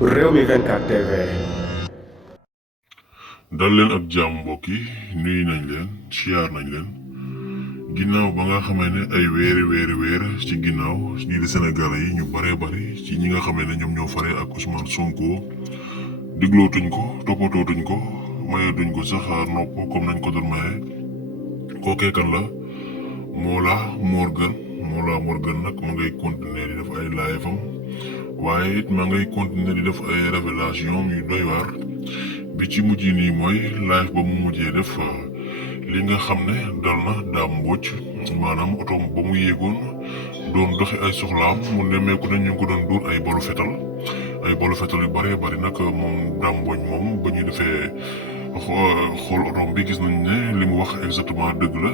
Rewmi 24 TV. dal leen ak jàmm mbokk yi nuyu nañ leen siyaar nañ leen ginnaaw ba nga xamee ne ay weer ci ginnaaw ñii di Sénégalais yi ñu bari ci ñi nga xamee ne ñoom ñoo fare ak Ousmane Sonko diglootuñ ko toppatootuñ ko mayeetuñ ko sax nopp comme nañ ko doon maye kookee kan la Mollah Morgun nag ma ngay continuer di def ay live am waaye it ma ngay continuer di def ay révélation yu doy waar bi ci mujj nii mooy live ba mu mujjee def li nga xam ne dal na Dame Mbodj maanaam otoom ba mu yéegoon doon doxi ay soxlaam mu nemmeeku ne ñu ngi ko doon dóor ay bolu fetal yu bëree bëri nag moom Dame Mbodj moom ba ñu defee xool otoom bi gis nañ ne li mu wax exactement dëgg la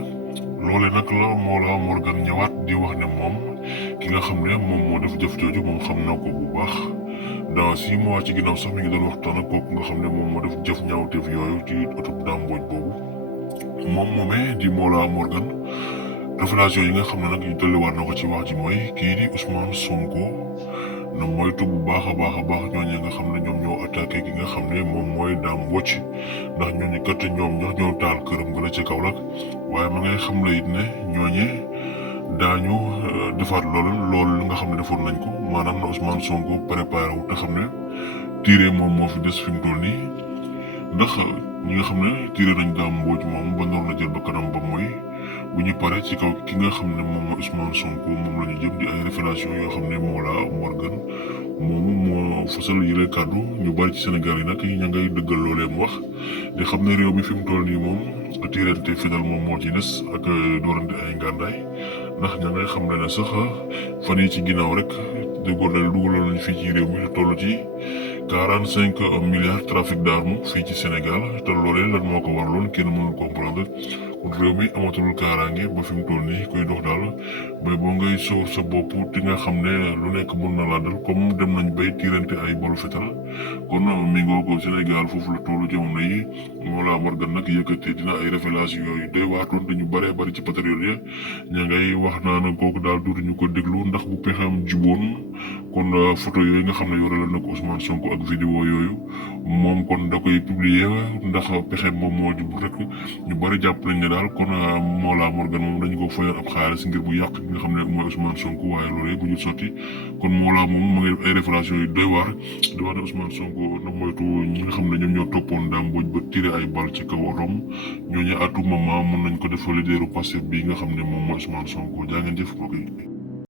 loole nag la Mollah Morgun ñëwaat di wax ne moom ki nga xam ne moom moo def jëf jooju moom xam na ko bu baax dans 6 mois ci ginnaaw sax mi ngi doon waxtaan ak kooku nga xam ne moom moo def jëf ñaawteef yooyu ci oto Dame Mbodj boobu moom moomee di Mollah Morgun révélation yi nga xam ne nag ñu dolliwaat na ko ci wax ji mooy kii di Ousmane Sonko na moytu bu baax a baax ñooñu nga xam ne ñoom ñoo attaqué ki nga xam ne moom mooy Dame Mbodj ndax ñooñu kat ñoom ñoo taal këram gën a ca Kaolack waaye ma ngay xam la it ne ñooñe daañu defaat loolu li nga xam ne defoon nañ ko maanaam na Ousmane Sonko préparé wu te xam ne tiré moom moo fi des fi mu toll nii ndax ñi nga xam ne tiré nañ Dame Mbodj moom ba noonu la jël ba kanam ba mooy bu ñu paree ci kaw ki nga xam ne moom mooy Ousmane Sonko moom la ñu jëm di ay révélation yoo xam ne Mollah Morgun moomu moo fasal yële kàddu ñu bari ci Sénégal yi nag ña ngay dëggal loolee mu wax di xam ne réew mi fi mu toll nii moom tirante fidèle moom moo ci des ak doorante ay ngàndaay ndax ña ngay xam ne sax fan yi ci ginnaaw rek dugaloon nañ fii ci réew mi toll ci 45 milliards trafic d'armes fii ci Sénégal te loolee lan moo ko waraloon kenn mënul comprendre kon réew mi amatul kaaraange ba fi mu toll nii koy dox daal bay boo ngay sóor sa bopp te nga xam ne lu nekk mën na laa dal comme dem nañ bay tirante ay bolu fetal kon mi ngoo ko Sénégal foofu la tollu jamono yi Mollah Morgun nag yëkkatee dina ay révélation yooyu doy waatoon dañu bari ci patriote ya ña ngay wax naa na kooku daal duutuñu ko déglu ndax bu pexeem juboon kon photo yooyu nga xam ne yore la na ko Ousmane Sonko ak vidéo yooyu moom kon da koy publier ndax pexe moom moo jub rek ñu bari jàpp nañ ne daal kon Mollah Morgun moom dañu ko fayoon ab xaalis ngir bu yàq nga xam ne mooy Ousmane Sonko waaye loolee bu ñu sotti kon Mollah moom ma ngi def ay révélation yu doy waar di wax ne Ousmane Sonko na moytu ñi nga xam ne ñoom ñoo toppoon Dame Mbodj ba tiré ay bal ci kaw otom ñooñu à tout moment mën nañ ko def leaderu Pastef bi nga xam ne moom mooy Ousmane Sonko jaa ngeen jëf mbokk yi